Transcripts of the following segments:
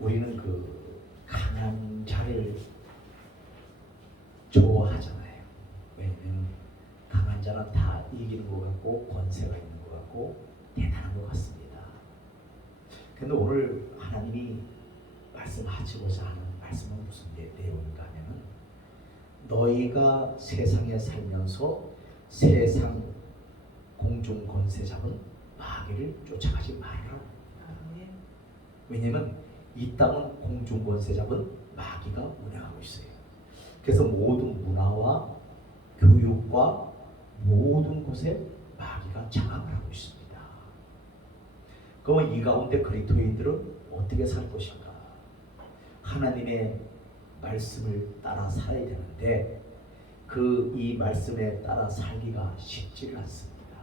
우리는 그 강한 자를 좋아하잖아요. 왜냐면 강한 자는 다 이기는 것 같고 권세가 있는 것 같고 대단한 것 같습니다. 그런데 오늘 하나님이 말씀하시고자 하는 말씀은 무슨 내용인가 하면, 너희가 세상에 살면서 세상 공중 권세 잡은 마귀를 쫓아가지 말라. 왜냐면 이 땅은 공중 권세 잡은 마귀가 운행하고 있어요. 그래서 모든 문화와 교육과 모든 곳에 마귀가 장악을 하고 있습니다. 그러면 이 가운데 그리스도인들은 어떻게 살 것인가? 하나님의 말씀을 따라 살아야 되는데 이 말씀에 따라 살기가 쉽지가 않습니다.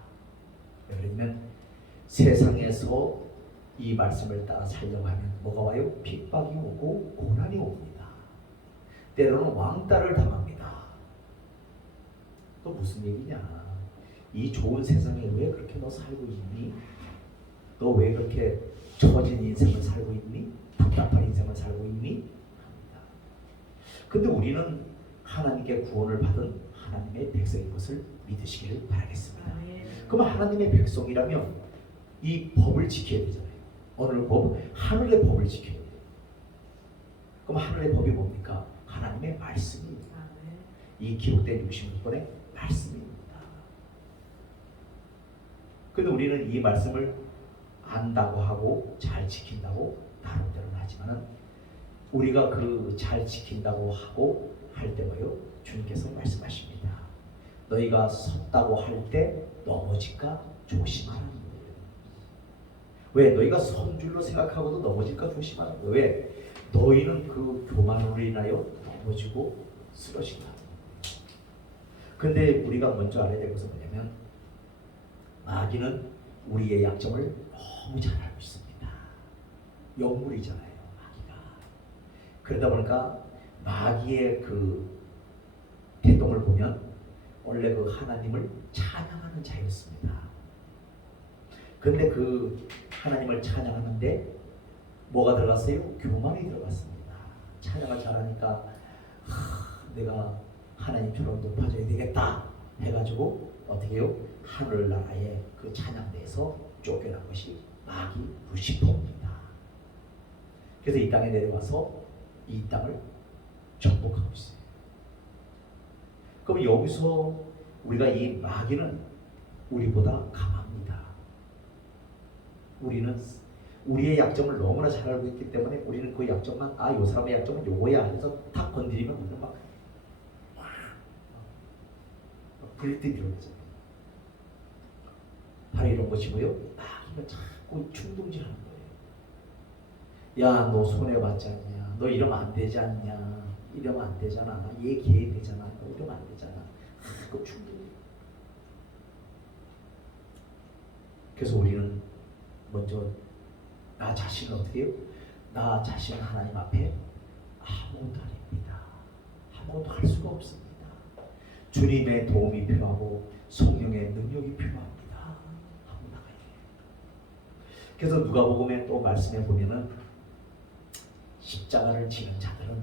예를 들면 세상에서 이 말씀을 따라 살려고 하면 뭐가 와요? 핍박이 오고 고난이 옵니다. 때로는 왕따를 당합니다. 또 무슨 얘기냐? 이 좋은 세상에 왜 그렇게 너 살고 있니? 너 왜 그렇게 처진 인생을 살고 있니? 답답한 인생을 살고 있니? 합니다. 근데 우리는 하나님께 구원을 받은 하나님의 백성인 것을 믿으시기를 바라겠습니다. 그럼 하나님의 백성이라면 이 법을 지켜야 되잖아요. 어느 법? 하늘의 법을 지켜야 돼요. 그럼 하늘의 법이 뭡니까? 하나님의 말씀입니다. 이 기록된 66권의 말씀입니다. 그런데 우리는 이 말씀을 안다고 하고 잘 지킨다고 나름대로 하지만은 우리가 그 잘 지킨다고 하고 할 때가요, 주님께서 말씀하십니다. 너희가 섰다고 할 때 넘어질까 조심하라는 거예요. 왜? 너희가 선 줄로 생각하고도 넘어질까 조심하라는 거예요. 왜? 너희는 그 교만으로 인하여 넘어지고 쓰러진다. 근데 우리가 먼저 알아야 될 것은 뭐냐면, 마귀는 우리의 약점을 너무 잘 알고 있습니다. 영물이잖아요, 마귀가. 그러다 보니까 마귀의 그 태동을 보면 원래 그 하나님을 찬양하는 자였습니다. 근데 그 하나님을 찬양하는데 뭐가 들어갔어요? 교만이 들어갔습니다. 찬양을 잘하니까 내가 하나님처럼 높아져야 되겠다 해가지고 어떻게 해요? 하늘나라의 그 찬양대에서 쫓겨난 것이 마귀 루시퍼입니다. 그래서 이 땅에 내려와서 이 땅을 정복하고 있어요. 그럼 여기서 우리가 이 마귀는 우리보다 강합니다. 우리는 우리의 약점을 너무나 잘 알고 있기 때문에 우리는 그 약점만, 이 사람의 약점은 요거야 해서 탁 건드리면 우리는 막 불빛 일어나잖아요. 바로 이런 것이고요. 마귀가 자꾸 충동질하는 거예요. 야, 너 손해봤지 않냐? 너 이러면 안 되지 않냐? 이러면 안 되잖아. 얘 개되잖아. 너 이러면 안 되잖아. 그 충동이. 그래서 우리는 먼저 나 자신을 어떻게 해요? 나 자신 하나님 앞에 아무것도 아닙니다. 아무것도 할 수가 없습니다. 주님의 도움이 필요하고 성령의 능력이 필요합니다. 하고 나가야 돼요. 그래서 누가복음에 또 말씀해 보면은 십자가를 지는 자들은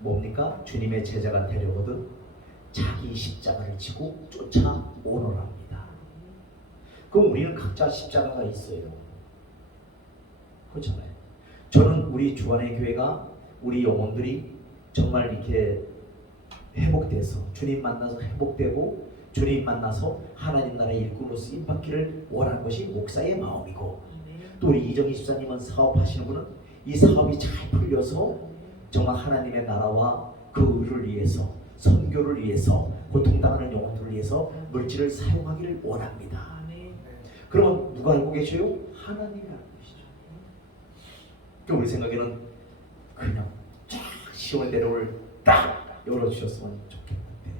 뭡니까? 주님의 제자가 되려거든 자기 십자가를 지고 쫓아오너랍니다. 그럼 우리는 각자 십자가가 있어요. 그렇잖아요. 저는 우리 주안의 교회가 우리 영혼들이 정말 이렇게 회복돼서 주님 만나서 회복되고 주님 만나서 하나님 나라의 일꾼으로 쓰임 받기를 원하는 것이 목사의 마음이고, 또 우리 이정희 집사님은 사업하시는 분은 이 사업이 잘 풀려서 정말 하나님의 나라와 그 의를 위해서, 선교를 위해서, 고통당하는 영혼들을 위해서 물질을 사용하기를 원합니다. 그러면 누가 알고 계셔요? 하나님이 알고 계시죠. 우리 생각에는 그냥 쫙 시원대로를 딱 열어주셨으면 좋겠는데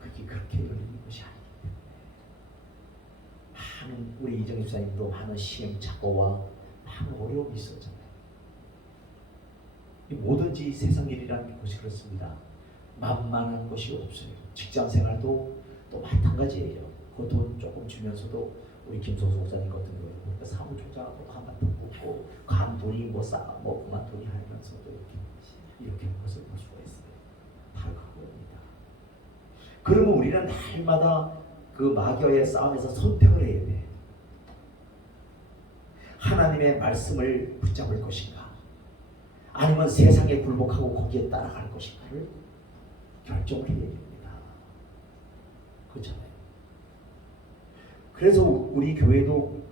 그게 그렇게 열리는 것이 아니기 때문에 많은, 우리 이정희 집사님도 많은 시행착오와 많은 어려움이 있었잖아요. 뭐든지 세상 일이라는 것이 그렇습니다. 만만한 것이 없어요. 직장 생활도 또 마찬가지예요. 그 돈 조금 주면서도 우리 김소수 목사님 같은 경우는 보니까 사무총장하고 한바탕 붙고 간돈이 뭐 그만돈이 하면서도 이렇게 한 것을 볼 수가 있어요. 바로 그겁니다. 그러면 우리는 날마다 그 마귀와의 싸움에서 선택을 해야 돼. 하나님의 말씀을 붙잡을 것인가, 아니면 세상에 굴복하고 거기에 따라갈 것인가를 결정을 해야 됩니다. 그렇잖아요. 그래서 우리 교회도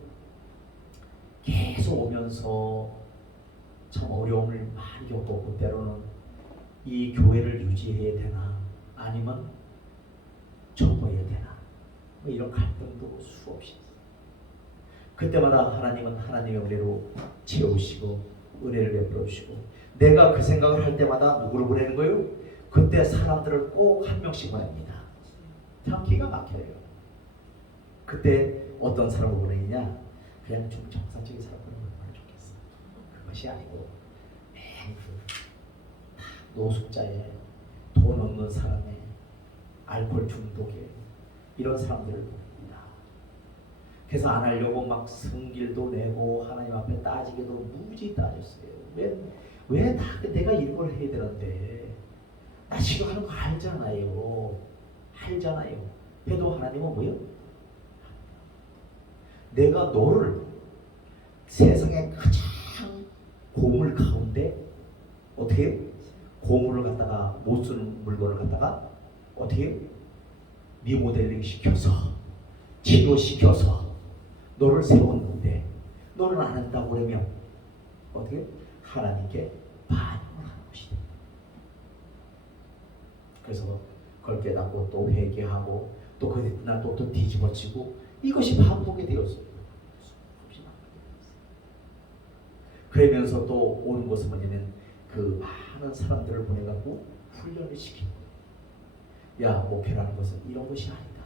계속 오면서 참 어려움을 많이 겪었고, 때로는 이 교회를 유지해야 되나 아니면 접어야 되나 뭐 이런 갈등도 수없이 있어요. 그때마다 하나님은 하나님의 은혜로 채우시고 은혜를 베풀어 주시고, 내가 그 생각을 할 때마다 누구를 보내는 거예요? 그때 사람들을 꼭 한 명씩 보냅니다. 참 기가 막혀요. 그때 어떤 사람을 보내느냐? 그냥 좀 정상적인 사람을 보내면 좋겠어. 그것이 아니고 노숙자에, 돈 없는 사람에, 알코올 중독에, 이런 사람들을 보냅니다. 그래서 안 하려고 막 성길도 내고 하나님 앞에 따지기도 무지 따졌어요. 왜 다 내가 이런 걸 해야 되는데, 나 싫어하는 거 알잖아요. 그래도 하나님은 뭐요? 내가 너를 세상의 가장 고물 가운데 어떻게 해요? 고물을 갖다가, 못 쓰는 물건을 갖다가 어떻게 해요? 리모델링 시켜서 치료시켜서 너를 세웠는데 너는 안 한다고 그러면 어떻게 해요? 하나님께 반응을 하는 것이다. 그래서 그걸 깨닫고 또 회개하고 또 그날 또 뒤집어지고, 이것이 반복이 되었어요. 그러면서 또 오는 것은 뭐냐면 그 많은 사람들을 보내갖고 훈련을 시키는 거예요. 야, 목회라는 것은 이런 것이 아니다.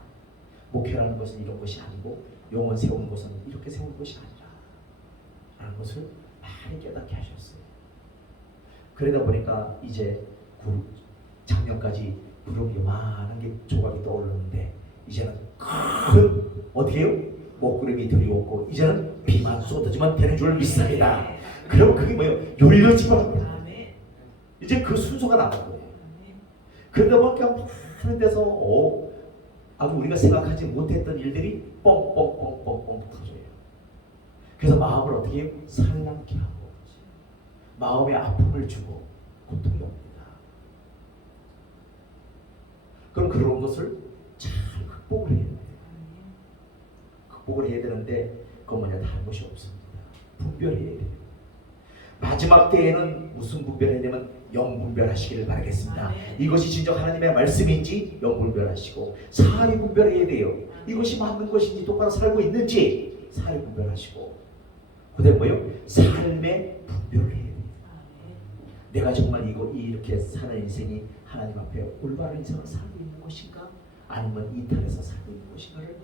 목회라는 것은 이런 것이 아니고, 영혼 세우는 것은 이렇게 세우는 것이 아니라 라는 것을 많이 깨닫게 하셨어요. 그러다 보니까 이제 작년까지 구름이 많은 게 조각이 떠오르는데, 이제는 큰 어떻게 해요? 먹구름이 들이오고 이제는 비만 쏟아지면 되는 줄 믿습니다. 그럼 그게 뭐예요? 열려지고 합니다. 이제 그 순서가 나온 거예요. 그러다 보니까 많은 데서 아주 우리가 생각하지 못했던 일들이 뻥뻥뻥뻥뻥 터져요. 그래서 마음을 어떻게 해요? 살랑케 하고 마음에 아픔을 주고 고통이 옵니다. 그럼 그런 것을 잘 극복을 해야 돼요. 극복을 해야 되는데 그건 뭐냐, 다른 것이 없습니다. 분별해야 돼요. 마지막 때에는 무슨 분별해야 되면 영분별하시기를 바라겠습니다. 이것이 진정 하나님의 말씀인지 영분별하시고, 사리 분별해야 돼요. 이것이 맞는 것인지 똑바로 살고 있는지 사리 분별하시고, 그다음에 뭐요? 삶의 분별을 해야 돼요. 내가 정말 이렇게 사는 인생이 하나님 앞에 올바른 인생을 살고 있는 것인가, 아니면 이탈해서 살고 있는 것인가를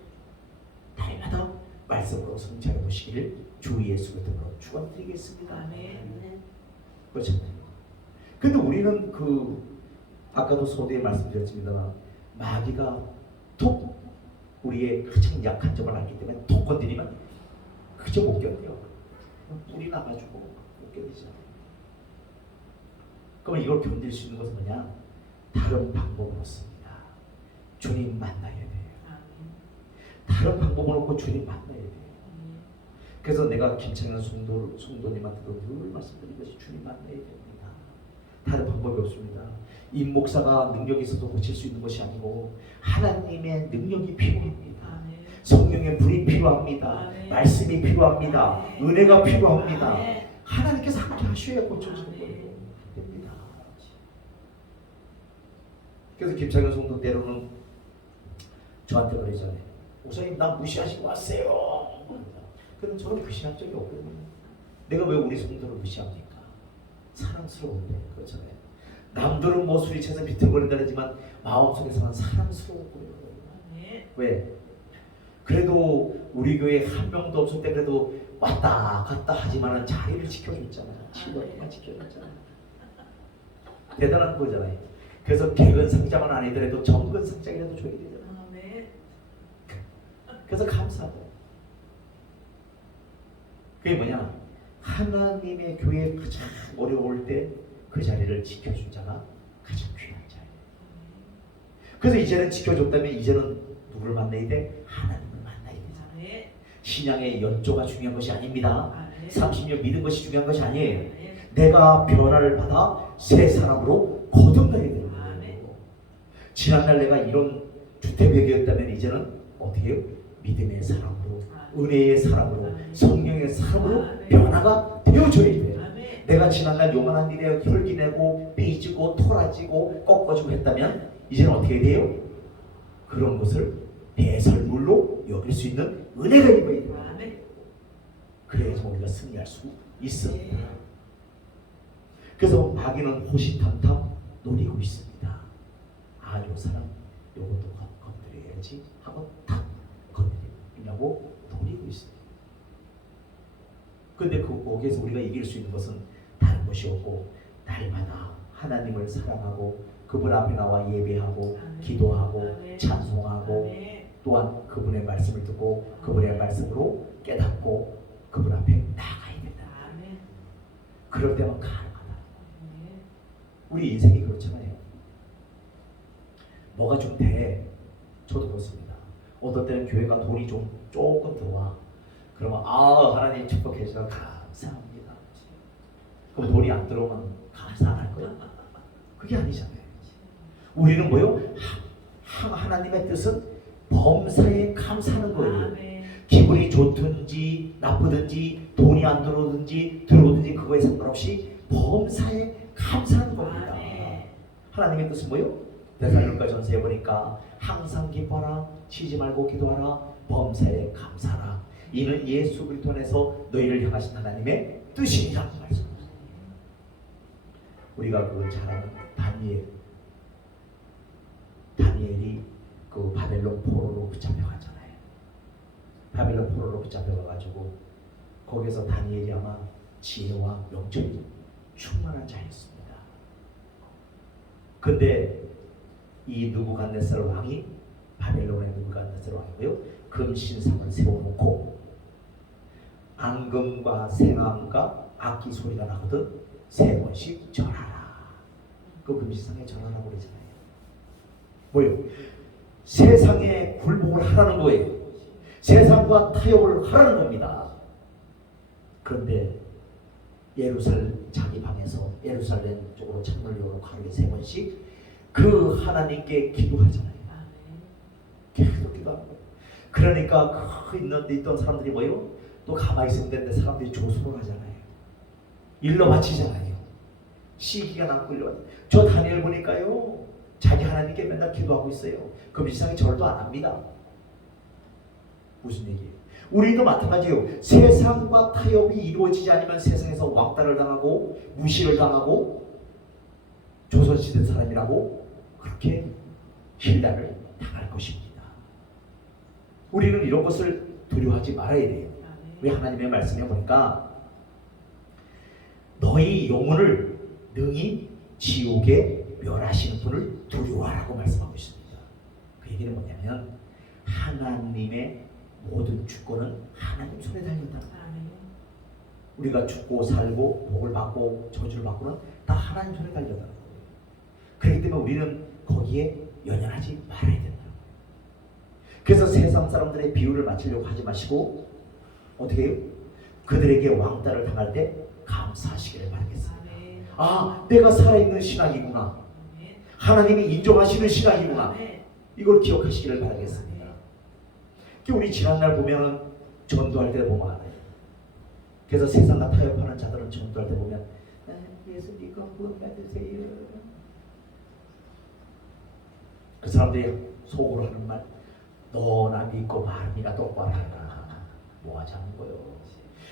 날마다 말씀으로 성찰해 보시기를 주 예수 그리스도로 축원드리겠습니다. 그렇잖아요. 근데 우리는 아까도 소대에 말씀드렸습니다만, 마귀가 톡 우리의 가장 약한 점을 알기 때문에 톡 건드리면 그저 못 견뎌요. 뿔이 나가지고 못 견디잖아요. 그럼 이걸 견딜 수 있는 것은 뭐냐? 다른 방법은 없습니다. 주님 만나야 돼요. 다른 방법은 없고 주님 만나야 돼요. 그래서 내가 김창현 성도님한테도 늘 말씀드린 것이 주님 만나야 됩니다. 다른 방법이 없습니다. 이 목사가 능력이 있어서 고칠 수 있는 것이 아니고 하나님의 능력이 필요합니다. 성령의 불이 필요합니다. 말씀이 필요합니다. 은혜가 필요합니다. 하나님께서 함께 하셔야 고쳐지는 거예요. 됩니다. 그래서 김창현 성도 때로는 저한테 그러잖아요. 목사님, 나 무시하시고 왔어요. 그럼 저는 무시한 적이 없거든요. 내가 왜 우리 성도를 무시합니까? 사랑스러운데, 그렇잖아요. 남들은 뭐 소리쳐서 비틀거린다 하지만 마음속에서는 사랑스러웠고요. 왜? 그래도 우리 교회에 한 명도 없을 때 그래도 왔다 갔다 하지만은 자리를 지켜줬잖아요. 7년만 지켜줬잖아요. 대단한 거잖아요. 그래서 객은 상장은 아니더라도 정근 상장이라도 줘야 되잖아요. 그래서 감사하고. 그게 뭐냐? 하나님의 교회에 가장 어려울 때 그 자리를 지켜준 자가 가장 귀한 자예요. 그래서 이제는 지켜줬다면 이제는 누구를 만나야 돼? 하나님을 만나야 되잖아요. 신앙의 연조가 중요한 것이 아닙니다. 30년 믿은 것이 중요한 것이 아니에요. 내가 변화를 받아 새 사람으로 거듭나야 돼요. 지난날 내가 이런 주태백이었다면 이제는 어떻게 해요? 믿음의 사람으로, 은혜의 사람으로, 성령의 사람으로 변화가 되어줘야 돼요. 내가 지난날 요만한 일에 혈기내고 삐지고 토라지고 꺾어지고 했다면 이제는 어떻게 돼요? 그런 것을 배설물로 여길 수 있는 은혜가 있어야 돼요. 그래야지 우리가 승리할 수 있습니다. 그래서 마귀는 호시탐탐 노리고 있습니다. 아, 요 사람 요것도 건드려야지 하고 탁 건드리려고 노리고 있습니다. 근데 거기에서 우리가 이길 수 있는 것은 다른 것이 없고 날마다 하나님을 사랑하고 그분 앞에 나와 예배하고 기도하고 찬송하고 또한 그분의 말씀을 듣고 그분의 말씀으로 깨닫고 그분 앞에 나가야 된다. 그럴 때만 가능하다. 우리 인생이 그렇잖아요. 뭐가 좀 돼. 저도 그렇습니다. 어떨 때는 교회가 돈이 좀 조금 들어와. 그러면 하나님 축복해 주셔서 감사합니다. 그럼 돈이 안 들어오면 감사 안 할 거야? 그게 아니잖아요. 우리는 뭐요? 하나님의 뜻은 범사에 감사하는 거예요. 기분이 좋든지 나쁘든지 돈이 안 들어오든지 들어오든지 그거에 상관없이 범사에 감사하는 겁니다. 하나님의 뜻은 뭐요? 데살로니가전서에 보니까 항상 기뻐하라, 쉬지 말고 기도하라, 범사에 감사하라. 이는 예수 그리스도 안에서 너희를 향하신 하나님의 뜻이라고 말씀합니다. 우리가 그 잘 아는 다니엘이 그 바벨론 포로로 붙잡혀갔잖아요. 바벨론 포로로 붙잡혀가가지고 거기서 다니엘이 아마 지혜와 명철이 충만한 자였습니다. 근데 이 느부갓네살 왕이 바벨론의 느부갓네살 왕이고요. 금신상을 세워놓고 앙금과 생암과 악기 소리가 나거든 3번씩 절하라. 그 금신상에 절하라고 그러잖아요. 뭐요? 세상에 굴복을 하라는 거예요. 세상과 타협을 하라는 겁니다. 그런데 자기 방에서 예루살렘 쪽으로 창문을 열고 하루에 3번씩 그 하나님께 기도하잖아요. 계속 기도하고. 그러니까 있던 사람들이 뭐예요? 또 가만히 있으면 되는데 사람들이 조소를 하잖아요. 일러 바치잖아요. 시기가 남고 일러 바치잖아요. 저 다니엘 보니까요, 자기 하나님께 맨날 기도하고 있어요. 금신상에 절도 안 합니다. 무슨 얘기예요? 우리도 마찬가지예요. 세상과 타협이 이루어지지 않으면 세상에서 왕따를 당하고 무시를 당하고 조선시대 사람이라고 그렇게 신뢰를 당할 것입니다. 우리는 이런 것을 두려워하지 말아야 돼요. 왜? 하나님의 말씀에 보니까 너희 영혼을 능히 지옥에 멸하시는 분을 두려워하라고 말씀하고 있습니다. 그 얘기는 뭐냐면 하나님의 모든 주권은 하나님 손에 달렸다. 우리가 죽고 살고 복을 받고 저주를 받고는 다 하나님 손에 달렸다는 거예요. 그렇기 때문에 우리는 거기에 연연하지 말아야 된다. 그래서 세상 사람들의 비유를 맞추려고 하지 마시고 어떻게 해요? 그들에게 왕따를 당할 때 감사하시기를 바라겠습니다. 내가 살아있는 신앙이구나. 하나님이 인정하시는 신앙이구나. 이걸 기억하시기를 바라겠습니다. 우리 지난날 보면은 전도할 때 보면 알아요. 그래서 세상과 타협하는 자들은 전도할 때 보면 예수님 구원 받으세요. 그 사람들이 속으로 하는 말, 너나 믿고 말이나 똑바로 하라. 뭐 하자는 거예요.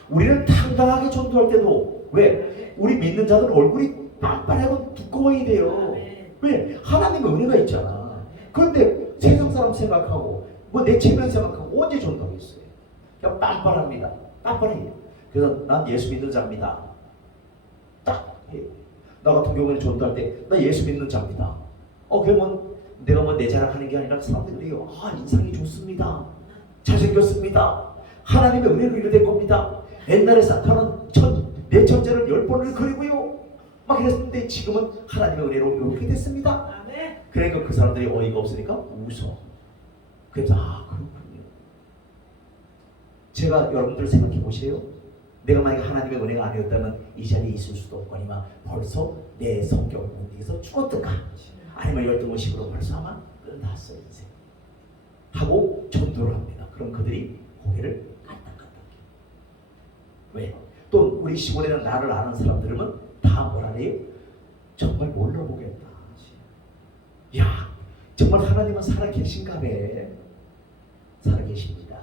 우리는 당당하게 전도할 때도 왜? 우리 믿는 자들은 얼굴이 빤빤하고 두꺼워야 돼요. 왜? 하나님의 은혜가 있잖아. 그런데 세상 사람 생각하고 내 체면 생각하고 언제 전도하겠어요? 그냥 빤빤합니다. 빤빤해요. 그래서 난 예수 믿는 자입니다. 딱 해요. 나 같은 경우에는 전도할 때 나 예수 믿는 자입니다. 그러면 내가 내 자랑하는 게 아니라 사람들이 그래요. 인상이 좋습니다. 잘생겼습니다. 하나님의 은혜로 이래 될 겁니다. 옛날에 사탄은 내 천재를 10번을 그리고요 막 이랬는데 지금은 하나님의 은혜로 이렇게 됐습니다. 그러니까 그 사람들이 어이가 없으니까 웃어. 그래서 그렇군요. 제가 여러분들 생각해 보세요. 내가 만약에 하나님의 은혜가 아니었다면 이 자리에 있을 수도 없거니와 벌써 내 성격을 못 이겨서 죽었던가 아니면 열등의식으로 벌써 아마 끝났어요 인생 하고 전도를 합니다. 그럼 그들이 고개를 까딱까딱해요. 왜? 또 우리 시골에는 나를 아는 사람들은 다 뭐라 해요? 정말 몰라보겠다. 야 정말 하나님은 살아계신가 봐. 살아계십니다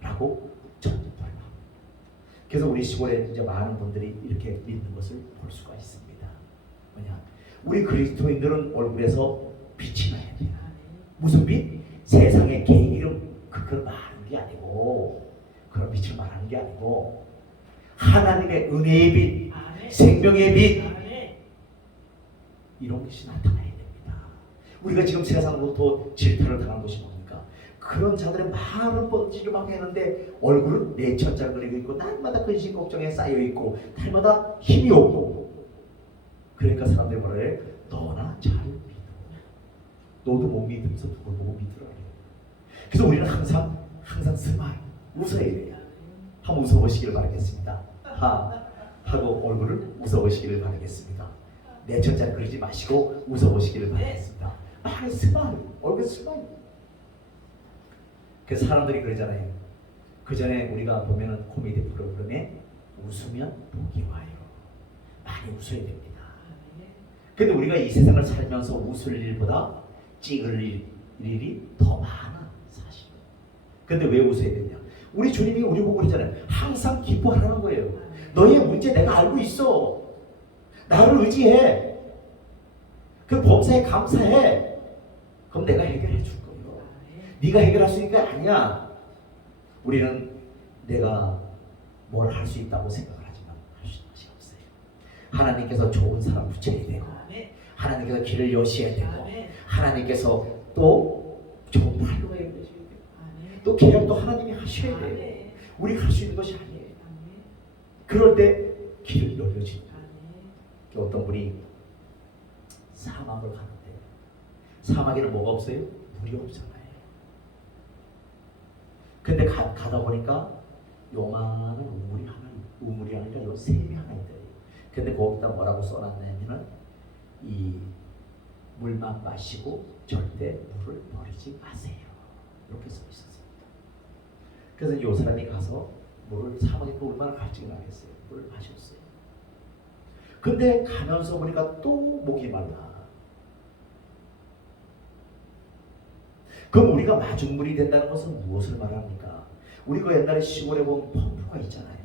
라고 전도를 합니다. 그래서 우리 시골에 이제 많은 분들이 이렇게 믿는 것을 볼 수가 있습니다. 뭐냐? 우리 그리스도인들은 얼굴에서 빛이 나야 돼요. 무슨 빛? 세상의 개인 이름 그걸 말하는 게 아니고 그런 빛을 말하는 게 아니고 하나님의 은혜의 빛, 생명의 빛 이런 빛이 나타나야 됩니다. 우리가 지금 세상으로부터 질타를 당한 것이 뭡니까? 그런 자들의 많은 번지를 막 했는데 얼굴은 내천자 그리고 있고 날마다 근심 걱정에 쌓여있고 날마다 힘이 없고 그러니까 사람들이 뭐라 해? 너나 잘 믿어. 너도 못 믿으면서 누굴 보고 믿으라 그래. 그래서 우리는 항상 스마일 웃어야 돼요. 한번 웃어보시기를 바라겠습니다. 하고 얼굴을 웃어보시기를 바라겠습니다. 내천자 그리지 마시고 웃어보시기를 바라겠습니다. 스마일 얼굴 스마일. 그래서 사람들이 그러잖아요. 그 전에 우리가 보면은 코미디 프로그램에 웃으면 복이 와요. 많이 웃어야 됩니다. 근데 우리가 이 세상을 살면서 웃을 일보다 찍을 일이 더 많아 사실. 근데 왜 웃어야 되냐? 우리 주님이 우리 보고 그러잖아요. 항상 기뻐하라는 거예요. 너의 문제 내가 알고 있어. 나를 의지해. 그 범사에 감사해. 그럼 내가 해결해 줄 거예요. 네가 해결할 수 있는 게 아니야. 우리는 내가 뭘 할 수 있다고 생각을 하지만 할 수 있는 것이 없어요. 하나님께서 좋은 사람 붙여야 되고 하나님께서 길을 여셔야 되고 하나님께서 또 좋은 팔로워야 되고 또 계약도 하나님이 하셔야 돼요. 우리가 할 수 있는 것이 아니에요. 그럴 때 길을 열려줍니다. 어떤 분이 사막을 가는데 사막에는 뭐가 없어요? 물이 없잖아요. 근데 가다 보니까 요만한 우물이 아니라 요 샘이 하나 있대요. 근데 거기다 뭐라고 써놨냐면은 이 물만 마시고 절대 물을 버리지 마세요. 이렇게 써 있었습니다. 그래서 요 사람이 가서 물을 사막에 얼마나 갈증이 나겠어요. 물을 마셨어요. 근데 가면서 보니까 또 목이 말라. 그럼 우리가 마중물이 된다는 것은 무엇을 말합니까? 우리가 옛날에 시골에 보면 펌프가 있잖아요.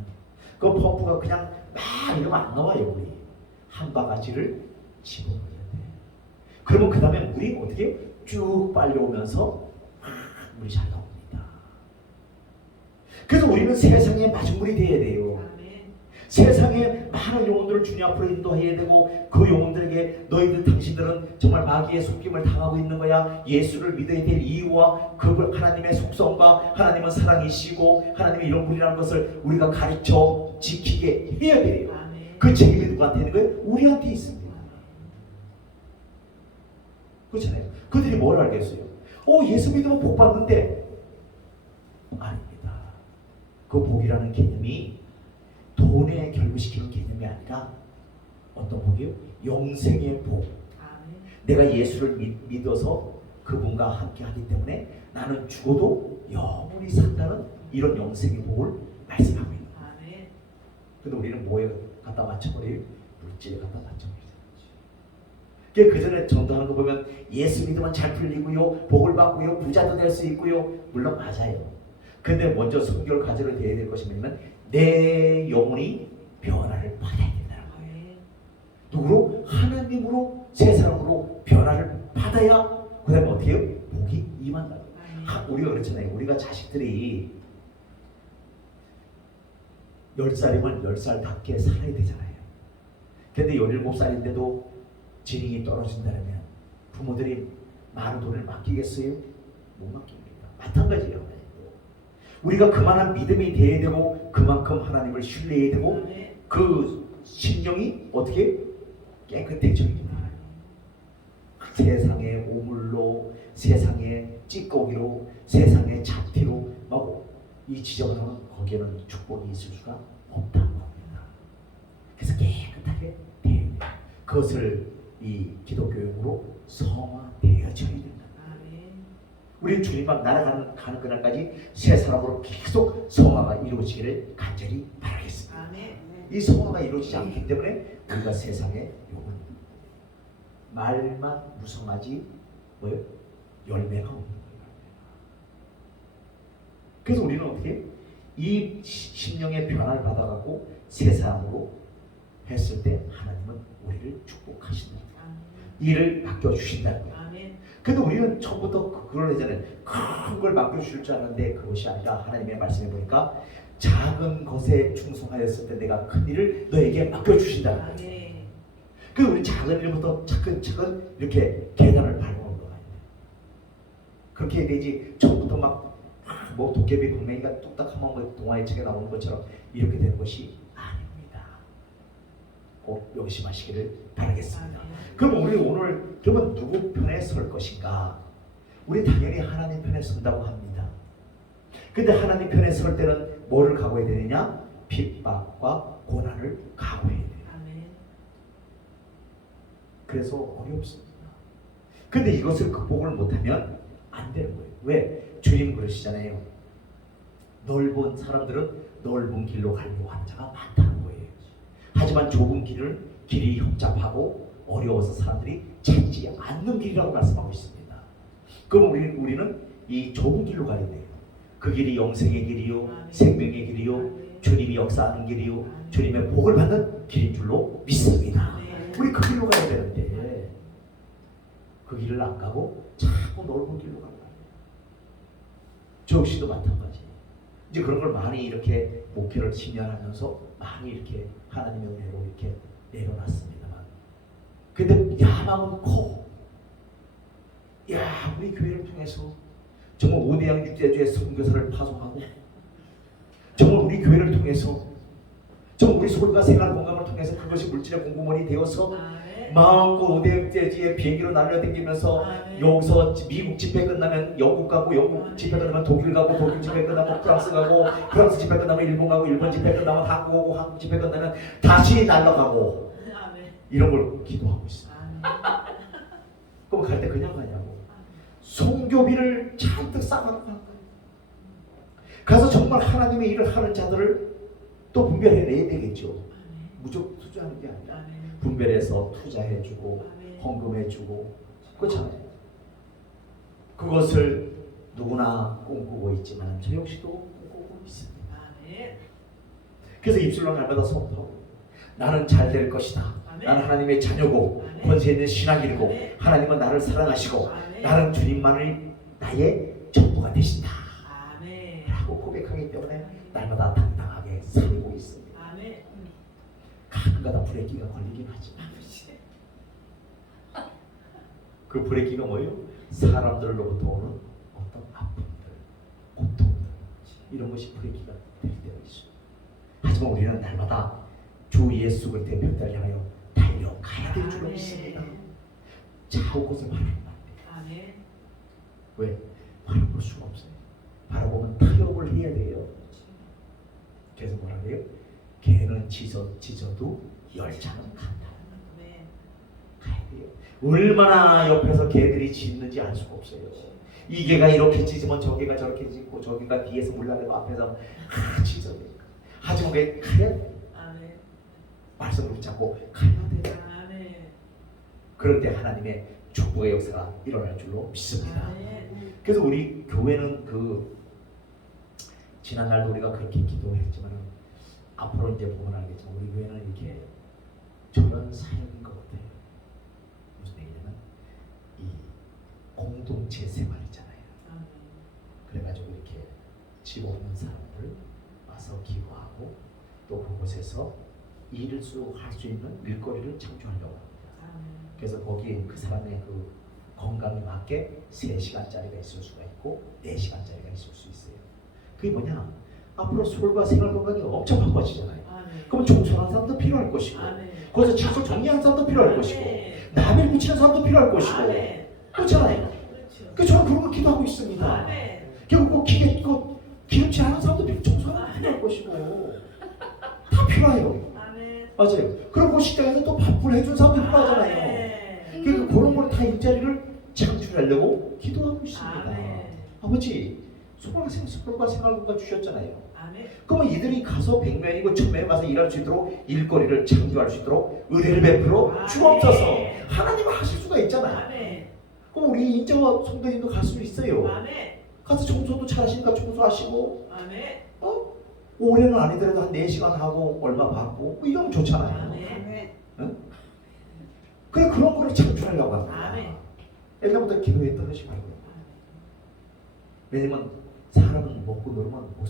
그 펌프가 그냥 막 이러면 안 나와요. 물이 한 바가지를 집어넣어야 돼. 그러면 그 다음에 물이 어떻게 쭉 빨려오면서 막 물이 잘 나옵니다. 그래서 우리는 세상의 마중물이 되어야 돼요. 세상에 많은 영혼들을 주님 앞으로 인도해야 되고 그 영혼들에게 너희들 당신들은 정말 마귀의 속임을 당하고 있는 거야. 예수를 믿어야 될 이유와 그 하나님의 속성과 하나님은 사랑이시고 하나님의 이런 분이라는 것을 우리가 가르쳐 지키게 해야 돼요. 그 책임이 누구한테 있는 거예요? 우리한테 있습니다. 그렇잖아요. 그들이 뭘 알겠어요? 예수 믿으면 복 받는데 아닙니다. 그 복이라는 개념이 돈에 결부시키는 개념이 아니라 어떤 복이요? 영생의 복. 내가 예수를 믿어서 그분과 함께 하기 때문에 나는 죽어도 영원히 산다는 이런 영생의 복을 말씀하고 있는 거예요. 근데 우리는 뭐에 갖다 맞춰버려요? 물질에 갖다 맞춰버려요. 그 전에 전도하는 거 보면 예수 믿으면 잘 풀리고요, 복을 받고요, 부자도 될 수 있고요. 물론 맞아요. 근데 먼저 순결 가지를 돼야 될 것이 뭐냐면 내 영혼이 변화를 받아야 된다는 거예요. 누구로? 하나님으로, 새 사람으로 변화를 받아야 그 다음에 어떻게 해요? 복이 임한다는 거예요. 우리가 그렇잖아요. 우리가 자식들이 10살이면 10살답게 살아야 되잖아요. 근데 17살인데도 지능이 떨어진다면 부모들이 많은 돈을 맡기겠어요? 못 맡깁니다. 마찬가지예요. 우리가 그만한 믿음이 돼야 되고 그만큼 하나님을 신뢰해야 되고 그 심령이 어떻게 깨끗해져야 돼요. 세상의 오물로, 세상의 찌꺼기로, 세상의 잡티로 막 이 지저분하면 거기에는 축복이 있을 수가 없다는 겁니다. 그래서 깨끗하게 돼야 돼요. 그것을 이 기독교용으로 성화되어져야 된다. 우리 주님만 날아가는 그날까지 새 사람으로 계속 성화가 이루어지기를 간절히 바라겠습니다. 이 성화가 이루어지지 않기 때문에 우리가 세상에 요건 말만 무성하지 뭐예요? 열매가 없는 거예요. 그래서 우리는 어떻게 이 심령의 변화를 받아가고 새 사람으로 했을 때 하나님은 우리를 축복하신다. 일을 맡겨주신다는 거예요. 근데 우리는 처음부터 그걸 하잖아요. 큰 걸 맡겨주실 줄 알았는데 그것이 아니라 하나님의 말씀해 보니까 작은 것에 충성하였을 때 내가 큰 일을 너에게 맡겨주신다는 거예요. 그래서 우리 작은 일부터 차근차근 이렇게 계단을 밟아온 거예요. 그렇게 해야 되지 처음부터 막 뭐 도깨비 공맹이가 뚝딱하면 뭐 동화의 책에 나오는 것처럼 이렇게 되는 것이 아닙니다. 꼭 명심하시기를 바라겠습니다. 그럼 우리 오늘 그러면 누구 편에 설 것인가? 우리 당연히 하나님 편에 선다고 합니다. 근데 하나님 편에 설 때는 뭐를 각오해야 되느냐? 핍박과 고난을 각오해야 돼요. 그래서 어렵습니다. 근데 이것을 극복을 못하면 안 되는 거예요. 왜? 주님 그러시잖아요. 넓은 사람들은 넓은 길로 가려고 하는 자가 많다는 거예요. 하지만 좁은 길이 협잡하고 어려워서 사람들이 찾지 않는 길이라고 말씀하고 있습니다. 그럼 우리는 이 좁은 길로 가야 돼요. 그 길이 영생의 길이요, 생명의 길이요, 주님이 역사하는 길이요, 주님의 복을 받는 길인 줄로 믿습니다. 우리 그 길로 가야 되는데 그 길을 안 가고 자꾸 넓은 길로 가요. 저 역시도 마찬가지. 이제 그런 걸 많이 이렇게 목회를 10년 하면서 많이 이렇게 하나님의 은혜로 이렇게 내려놨습니다만, 근데 야망은 커. 야, 우리 교회를 통해서 정말 5대양 6대주의 선교사를 파송하고, 정말 우리 교회를 통해서 정말 우리 소울과 생활 공감을 통해서 그것이 물질의 공급원이 되어서 마음껏 5대 6대주의 비행기로 날려다니면서 여기서 미국 집회 끝나면 영국 가고, 영국 집회 끝나면 독일 가고, 독일 집회 끝나면 프랑스 가고, 프랑스 집회 끝나면 일본 가고, 일본 집회 끝나면 한국 오고, 한국 집회 끝나면 다시 날아가고, 이런 걸 기도하고 있습니다. 그럼 갈 때 그냥 가냐고. 송교비를 잔뜩 싸가고 간 거예요. 가서 정말 하나님의 일을 하는 자들을 또 분별해내야 되겠죠. 무조건 투자하는 게 아니라 분별해서 투자해주고 헌금해주고, 그렇잖아요. 그것을 누구나 꿈꾸고 있지만 저 역시도 꿈꾸고 있습니다. 그래서 입술로 날마다 선포하고, 나는 잘 될 것이다. 나는 하나님의 자녀고 권세 있는 신앙인이고 하나님은 나를 사랑하시고 나는 주님만을 나의 전부가 되신다 라고 고백하기 때문에 날마다 당당하게 살고 있습니다. 가끔가다 브레이크가 걸리긴 하지만 그 브레이크가 뭐예요? 사람들로부터 오는 어떤 아픔들, 고통들, 이런 것이 브레이크가 될 때가 있어요. 하지만 우리는 날마다 주 예수 그리스도의 벽을 향하여 달려가야 될 줄로 믿습니다. 좌우곳을 바라보면 안 돼요. 왜? 바라볼 수가 없어요. 바라보면 타협을 해야 돼요. 그래서 뭐라 그래요? 개는 짖어도 열차는 간다. 가야 돼요. 얼마나 옆에서 개들이 짖는지 알 수가 없어요. 이 개가 이렇게 짖으면 저 개가 저렇게 짖고, 저 개가 뒤에서 몰라내고 앞에서 짖어요. 하지만 왜 가야 돼요? 말씀을 붙잡고 가야 돼요. 그럴 때 하나님의 축복의 역사가 일어날 줄로 믿습니다. 그래서 우리 교회는 지난날도 우리가 그렇게 기도했지만 앞으로 이제 보면 알겠지만 우리 교회는 이렇게 저런 사역인 것 같아요. 무슨 얘기냐면 이 공동체 생활이잖아요. 그래가지고 이렇게 집 없는 사람들 와서 기도하고 또 그곳에서 일을 할 수 있는 일거리를 창조하려고 합니다. 그래서 거기에 그 사람의 그 건강에 맞게 3시간짜리가 있을 수가 있고 4시간짜리가 있을 수 있어요. 그게 뭐냐? 앞으로 소울과 생활 건강이 엄청 바빠지잖아요. 아멘. 그럼 청소하는 사람도 필요할 것이고, 아멘. 거기서 질서 정리하는 사람도 필요할 것이고, 아멘. 남을 붙이는 사람도 필요할 것이고, 아멘. 그렇잖아요. 그렇죠. 그 저는 그런 걸 기도하고 있습니다. 아멘. 결국 기름칠 하는 사람도 청소하는 사람도 필요할 것이고, 다 필요해요. 아멘. 맞아요. 그리고 식당에서 또 밥을 해준 사람도 필요하잖아요. 아멘. 그러니까 그런 걸 다 일자리를 창출하려고 기도하고 있습니다. 아멘. 아버지, 소울과 생활과 주셨잖아요. 아멘. 그러면 이들이 가서 100명이고 1000명이 가서 일할 수 있도록 일거리를 창조할 수 있도록 은혜를 베풀어 주옵소서. 하나님은 하실 수가 있잖아요. 아멘. 그럼 우리 인자와 성도님도 갈 수 있어요. 아멘. 가서 청소도 잘하시니까 청소하시고, 아멘. 올해는 아니더라도 한 4시간 하고 얼마 받고 뭐 이러면 좋잖아요. 아멘. 응? 그래, 그런 거를 창출하려고 합니다. 아멘. 옛날부터 기도했던 것이 바로 그런 거예요. 왜냐면 사람은 먹고 놀면 못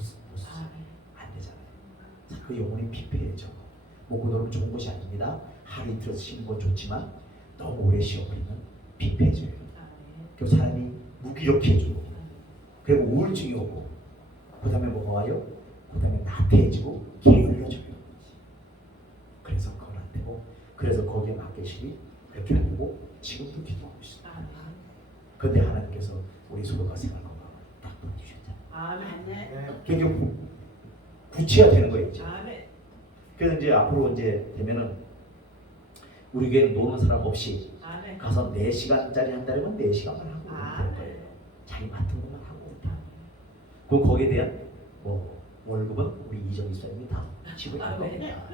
안 되잖아요. 그 영혼이 피폐해져. 먹고 놀면 좋은 것이 아닙니다. 하루 이틀 쉬는 건 좋지만 너무 오래 쉬어버리면 피폐해져요. 그 사람이 무기력해지고, 그리고 우울증이 오고, 그 다음에 뭐가 와요? 그 다음에 나태해지고 게을러져요. 그래서 그건 안 되고, 그래서 거기에 맡기시기 그렇게 하려고 지금도 기도하고 있습니다. 그런데 하나님께서 우리 소유가 생활 건강을 딱 보내주셨잖아요. 아멘. 그게 구체화 되는 거예요. 이제. 아멘. 그래서 이제 앞으로 이제 되면은 우리 교회는 노는 사람 없이 아멘. 가서 4시간짜리 한다면 4시간만 하고 아멘. 그럴 거예요. 자기 맡은 것만 하고. 그럼 거기에 대한 뭐 월급은 우리 이정희 사님이 다 지불할 겁니다.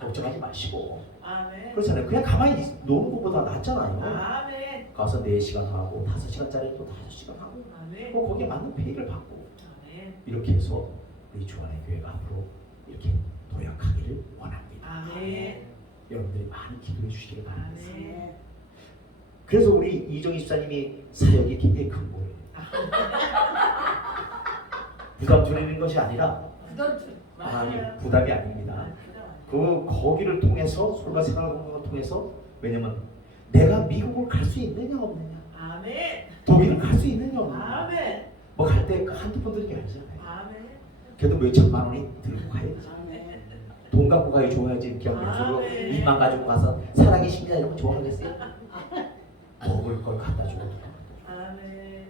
걱정하지 마시고. 아멘. 그렇잖아요. 그냥 가만히 노는 것보다 낫잖아요. 아멘. 가서 4시간 하고 5시간짜리 또 5시간 하고 아멘. 또 거기에 맞는 페이를 받고 아멘. 이렇게 해서 우리 주안의 교회가 앞으로 이렇게 도약하기를 원합니다. 아멘. 여러분들이 많이 기도해 주시기를 바랍니다. 아멘. 그래서 우리 이정희 집사님이 사역이 굉장히 큰 거예요. 부담 드리는 것이 아니라 부담이 아닙니다. 거기를 통해서 소울과 생활 공간을 통해서, 왜냐면 내가 미국을 갈 수 있느냐 없느냐, 아멘. 독일을 갈 수 있느냐 없느냐, 아멘. 뭐 갈 때 한두 번 드는 게 아니잖아요. 아멘. 그래도 몇 천만 원이 들고 가야지. 아멘. 돈 갖고 가야 좋아야지. 그냥 맹수로 아멘. 입만 가지고 가서 살아계십니다 이러면 좋아하겠어요? 먹을 걸 갖다 주고. 아멘.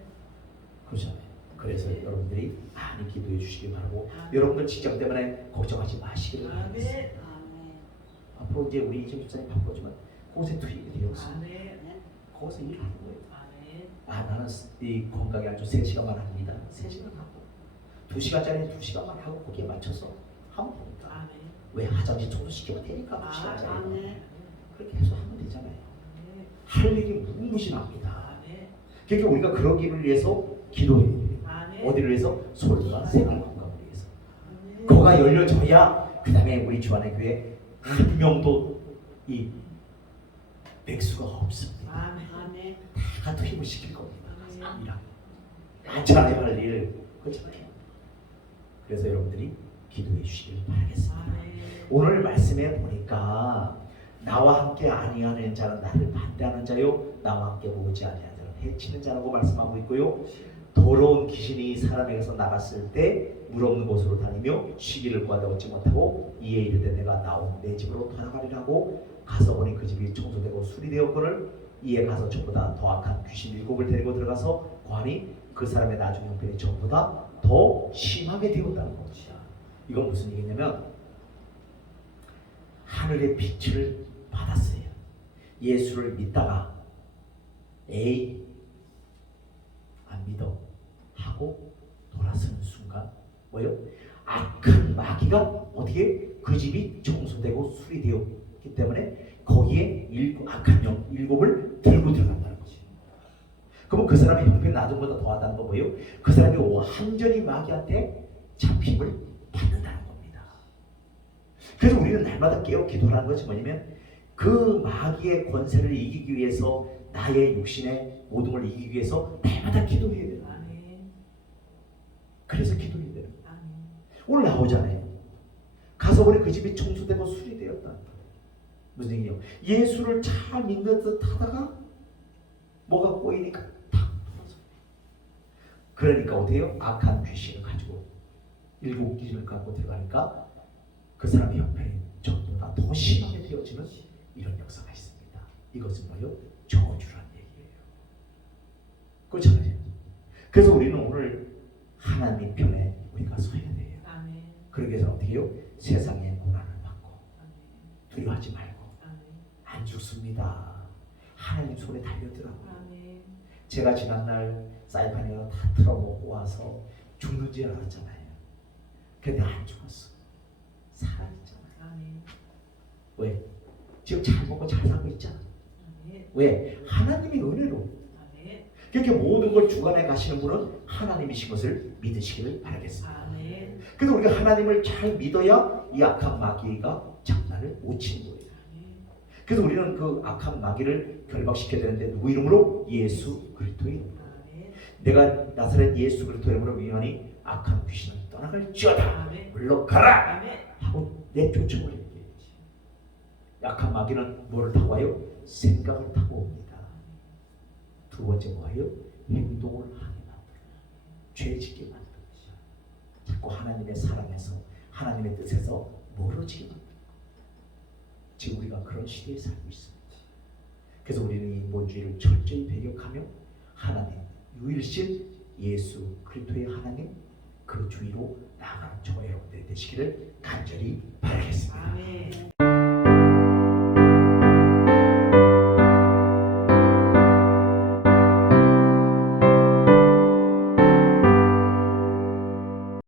그렇잖아요. 그래서 여러분들이 많이 기도해 주시기 바라고, 아멘. 여러분들 직장 때문에 걱정하지 마시기를 바라겠습니다. 아멘. 앞으로 이제 우리 이정 집사님 바쁘지만 그곳에 투입이 되었습니다. 아멘. 거기서 일하는 거예요. 아멘. 나는 이 건강에 아주 3시간만 합니다. 3시간 하고 2시간짜리 2시간만 하고 거기에 맞춰서 하면 됩니다. 아멘. 왜 화장실 청소시키면 되니까 2시간짜리 아멘. 그렇게 해서 하면 되잖아요. 할 일이 무궁무진합니다. 아멘. 그러니까 우리가 그러기를 위해서 기도해야 돼요. 아멘. 어디를 위해서? 소울과 생활 건강을 위해서. 아멘. 거가 열려져야 그 다음에 우리 주안의 교회 한 명도 이 백수가 없습니다. 아멘. 다 투입을 시킬 겁니다. 아멘. 일하고 많잖아요, 할 일. 그렇잖아요. 그래서 여러분들이 기도해 주시길 바라겠습니다. 아멘. 오늘 말씀에 보니까 나와 함께 아니하는 자는 나를 반대하는 자요, 나와 함께 모으지 아니하는 자는 해치는 자라고 말씀하고 있고요. 더러운 귀신이 사람에게서 나갔을 때 물 없는 곳으로 다니며 쉬기를 구하되 얻지 못하고 이에 이르되 내가 나온 내 집으로 돌아가리라고 가서 보니 그 집이 청소되고 수리되었거늘 이에 가서 저보다 더 악한 귀신 7을 데리고 들어가서 고하니 그 사람의 나중 형편이 저보다 더 심하게 되었다는 것이야. 이건 무슨 얘기냐면 하늘의 빛을 받았어요. 예수를 믿다가 에이 안 믿어 하고 돌아서는 순간 뭐요? 악한 마귀가 어디에? 그 집이 청소되고 수리되었기 때문에 거기에 악한 영 7을 들고 들어간다는 거지. 그러면 그 사람의 형편이 나중보다 더하다는 거 뭐예요? 그 사람이 완전히 마귀한테 잡힘을 받는다는 겁니다. 그래서 우리는 날마다 깨어 기도하는 것이 뭐냐면 그 마귀의 권세를 이기기 위해서 나의 육신의 모든 걸 이기기 위해서 날마다 기도해야 돼요. 그래서 기도해야 돼요. 오늘 나오잖아요. 가서 보니 그 집이 청소되고 수리되었다. 무슨 얘기예요? 예수를 잘 믿는 듯 하다가 뭐가 꼬이니까 탁 돌아서. 그러니까 어때요? 악한 귀신을 가지고 일곱 기준을 갖고 들어가니까 그 사람의 형편이 전보다 더 심하게 되어지는 이런 역사가 있습니다. 이것은 뭐예요? 저주라는 얘기예요. 그렇잖아요. 그래서 우리는 오늘 하나님 편에 우리가 서야 돼요. 아멘. 그러기 위해서 어떻게 해요? 세상의 고난을 받고 아멘. 두려워하지 말고 아멘. 안 죽습니다. 하나님 손에 달려들라고요. 아멘. 제가 지난날 사이판에서 다 틀어먹고 와서 죽는 줄 알았잖아요. 근데 안 죽었어. 살아있잖아요. 아멘. 왜? 지금 잘 먹고 잘 살고 있잖아. 아멘. 왜? 하나님이 은혜로. 아멘. 그렇게 모든 걸 주관해 가시는 분은 하나님이신 것을 믿으시기를 바라겠습니다. 아멘. 그래서 우리가 하나님을 잘 믿어야 이 악한 마귀가 장난을 못 치는 거예요. 아멘. 그래서 우리는 그 악한 마귀를 결박시켜야 되는데 누구 이름으로? 예수 그리스도의 이름으로. 아멘. 내가 나사렛 예수 그리스도의 이름으로 명하니 악한 귀신은 떠나갈지어다. 아멘. 물러가라 아멘. 하고 내쫓아버리는 거예요. 약한 마귀는 뭐를 타고 와요? 생각을 타고 옵니다. 두 번째 뭐예요? 행동을 하게 만들어요. 죄 짓게 만들어요. 자꾸 하나님의 사랑에서 하나님의 뜻에서 멀어지게 만들어요. 지금 우리가 그런 시대에 살고 있습니다. 그래서 우리는 이 인본주의를 철저히 배격하며 하나님 유일신 예수 그리스도의 하나님 그 주위로 나아가는 저와 여러분들이 되시기를 간절히 바라겠습니다. 아멘.